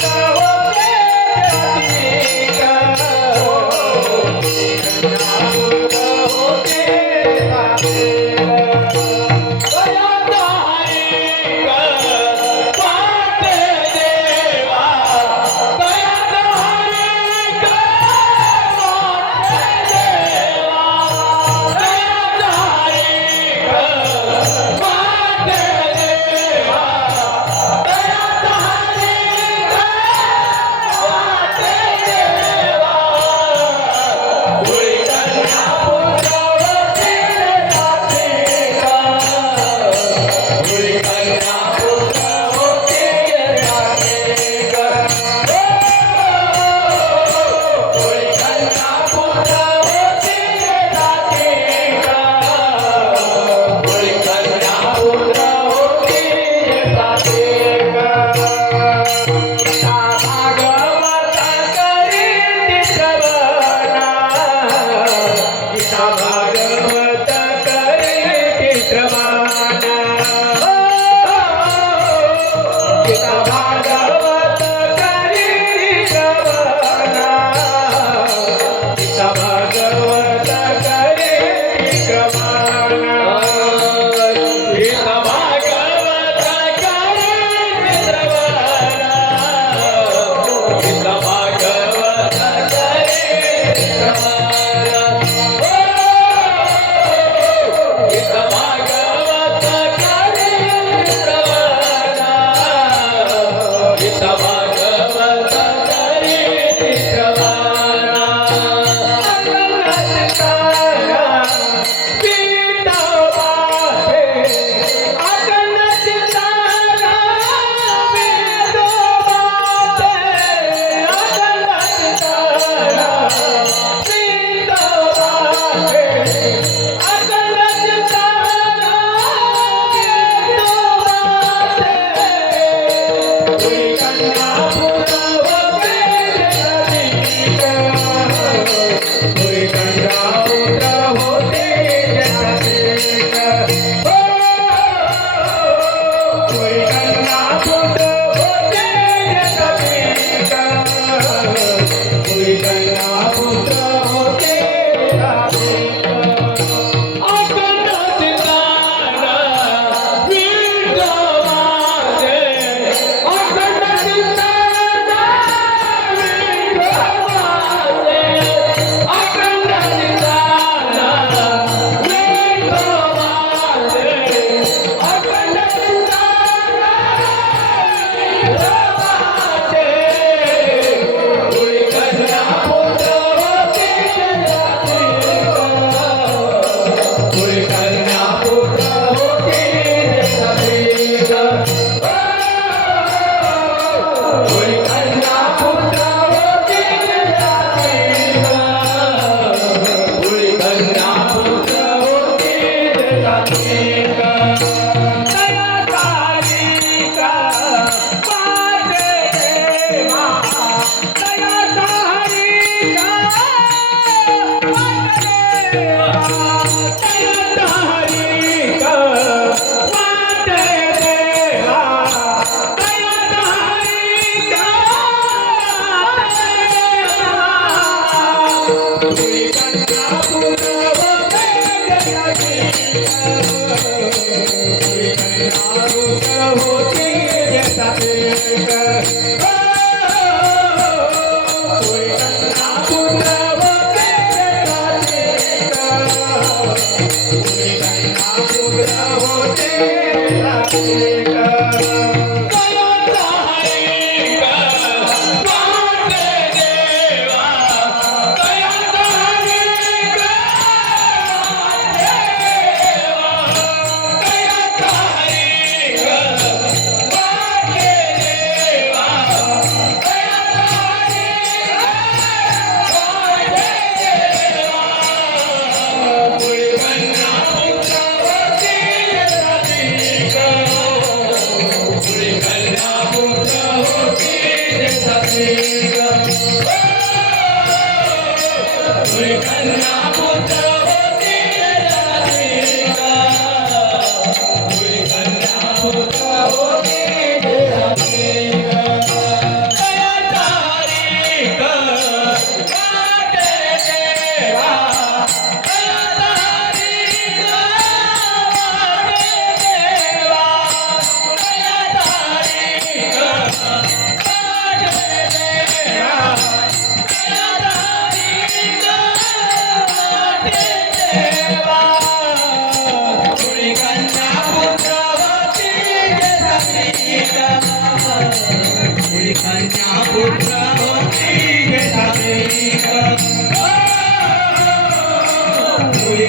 Thank Hare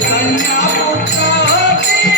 কন্যা পুত্র